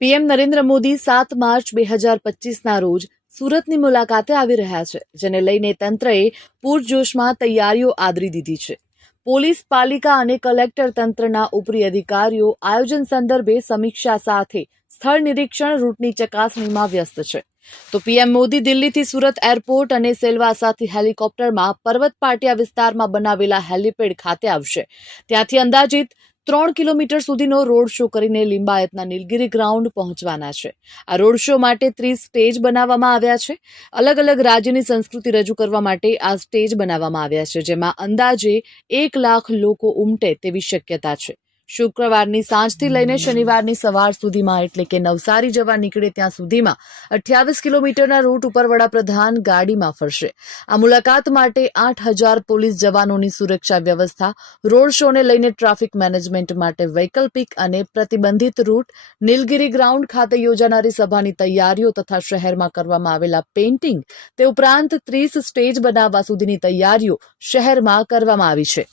PM Narendra Modi સાત March બે હજાર પચીસના રોજ સુરતની મુલાકાતે આવી રહ્યા છે, જેને લઈને તંત્રએ પૂરજોશમાં તૈયારીઓ આદરી દીધી છે. પોલીસ, પાલિકા અને કલેક્ટર તંત્રના ઉપરી અધિકારીઓ આયોજન સંદર્ભે સમીક્ષા સાથે સ્થળ નિરીક્ષણ રૂટની ચકાસણીમાં વ્યસ્ત છે. તો પીએમ મોદી દિલ્હીથી સુરત એરપોર્ટ અને સેલવાસાથી હેલિકોપ્ટરમાં પર્વત પાટિયા વિસ્તારમાં બનાવેલા હેલિપેડ ખાતે આવશે. ત્યાંથી અંદાજિત ત્રણ કિલોમીટર સુધીનો રોડ શો કરીને લિંબાયતના નીલગિરી ગ્રાઉન્ડ પહોંચવાના છે. આ રોડ શો માટે ત્રીસ સ્ટેજ બનાવવામાં આવ્યા છે. અલગ અલગ રાજ્યની સંસ્કૃતિ રજૂ કરવા માટે આ સ્ટેજ બનાવવામાં આવ્યા છે, જેમાં અંદાજે એક લાખ લોકો ઉમટે તેવી શક્યતા છે. શુક્રવારની સાંજથી લઈને શનિવારની સવાર સુધીમાં એટલે કે નવસારી જવા નીકળે ત્યાં સુધીમાં અઠ્યાવીસ કિલોમીટરના રૂટ ઉપર વડાપ્રધાન ગાડીમાં ફરશે. આ મુલાકાત માટે આઠ હજાર પોલીસ જવાનોની સુરક્ષા વ્યવસ્થા રોડ શોને લઈને ટ્રાફિક મેનેજમેન્ટ માટે વૈકલ્પિક અને પ્રતિબંધિત રૂટ નીલગિરી ગ્રાઉન્ડ ખાતે યોજાનારી સભાની તૈયારીઓ તથા શહેરમાં કરવામાં આવેલા પેઇન્ટિંગ તે ઉપરાંત ત્રીસ સ્ટેજ બનાવવા સુધીની તૈયારીઓ શહેરમાં કરવામાં આવી છે.